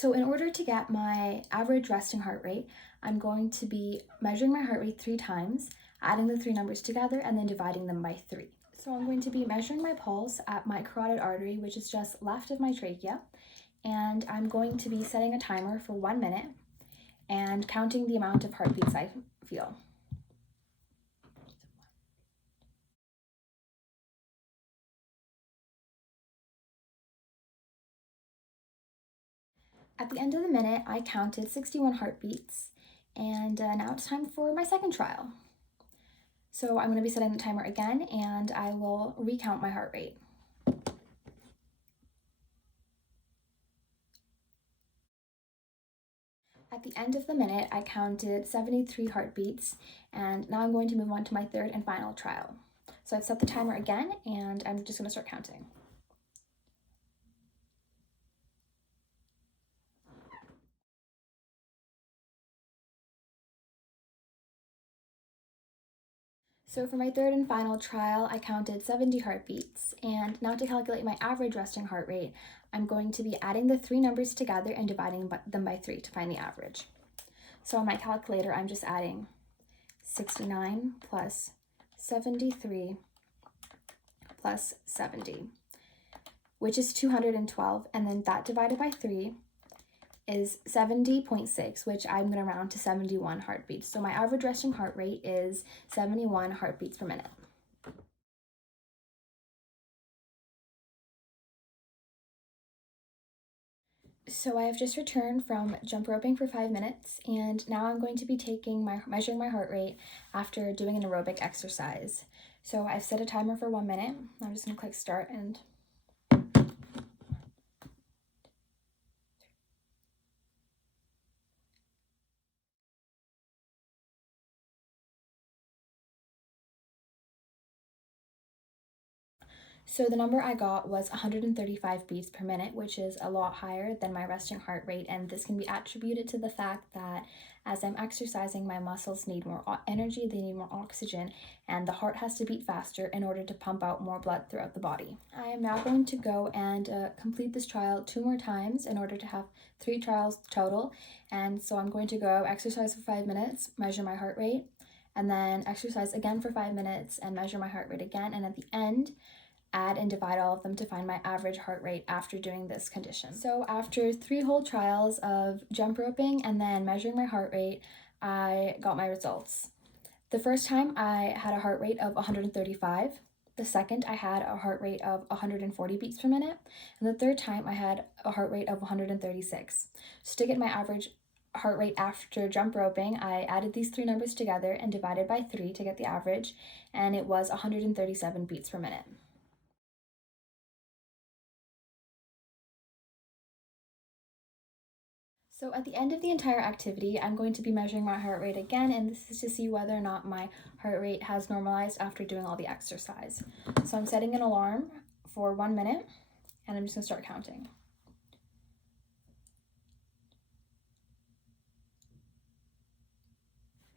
So in order to get my average resting heart rate, I'm going to be measuring my heart rate 3 times, adding the 3 numbers together, and then dividing them by 3. So I'm going to be measuring my pulse at my carotid artery, which is just left of my trachea, and I'm going to be setting a timer for 1 minute and counting the amount of heartbeats I feel. At the end of the minute, I counted 61 heartbeats, and now it's time for my second trial. So I'm going to be setting the timer again, and I will recount my heart rate. At the end of the minute, I counted 73 heartbeats, and now I'm going to move on to my third and final trial. So I've set the timer again, and I'm just going to start counting. So for my third and final trial, I counted 70 heartbeats, and now to calculate my average resting heart rate, I'm going to be adding the 3 numbers together and dividing them by 3 to find the average. So on my calculator, I'm just adding 69 plus 73 plus 70, which is 212, and then that divided by 3 is 70.6, which I'm going to round to 71 heartbeats. So my average resting heart rate is 71 heartbeats per minute. So I have just returned from jump roping for 5 minutes, and now I'm going to be measuring my heart rate after doing an aerobic exercise. So I've set a timer for 1 minute. I'm just going to click start and so the number I got was 135 beats per minute, which is a lot higher than my resting heart rate, and this can be attributed to the fact that as I'm exercising, my muscles need more energy, they need more oxygen, and the heart has to beat faster in order to pump out more blood throughout the body. I am now going to go and complete this trial 2 more times in order to have 3 trials total, and so I'm going to go exercise for 5 minutes, measure my heart rate, and then exercise again for 5 minutes and measure my heart rate again, and at the end, add and divide all of them to find my average heart rate after doing this condition. So after 3 whole trials of jump roping and then measuring my heart rate, I got my results. The first time I had a heart rate of 135. The second I had a heart rate of 140 beats per minute. And the third time I had a heart rate of 136. So to get my average heart rate after jump roping, I added these 3 numbers together and divided by 3 to get the average, and it was 137 beats per minute. So at the end of the entire activity, I'm going to be measuring my heart rate again, and this is to see whether or not my heart rate has normalized after doing all the exercise. So I'm setting an alarm for 1 minute, and I'm just gonna start counting.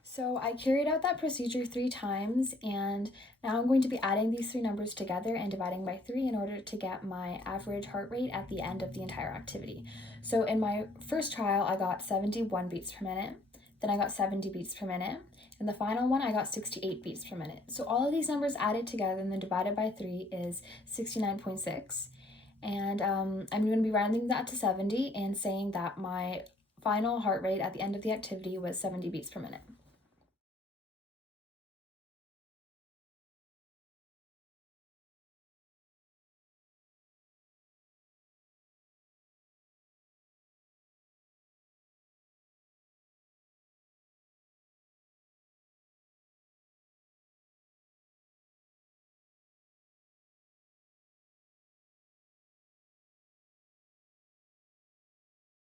So I carried out that procedure 3 times, and now I'm going to be adding these 3 numbers together and dividing by 3 in order to get my average heart rate at the end of the entire activity. So in my first trial, I got 71 beats per minute, then I got 70 beats per minute, and the final one, I got 68 beats per minute. So all of these numbers added together and then divided by 3 is 69.6. And I'm going to be rounding that to 70 and saying that my final heart rate at the end of the activity was 70 beats per minute.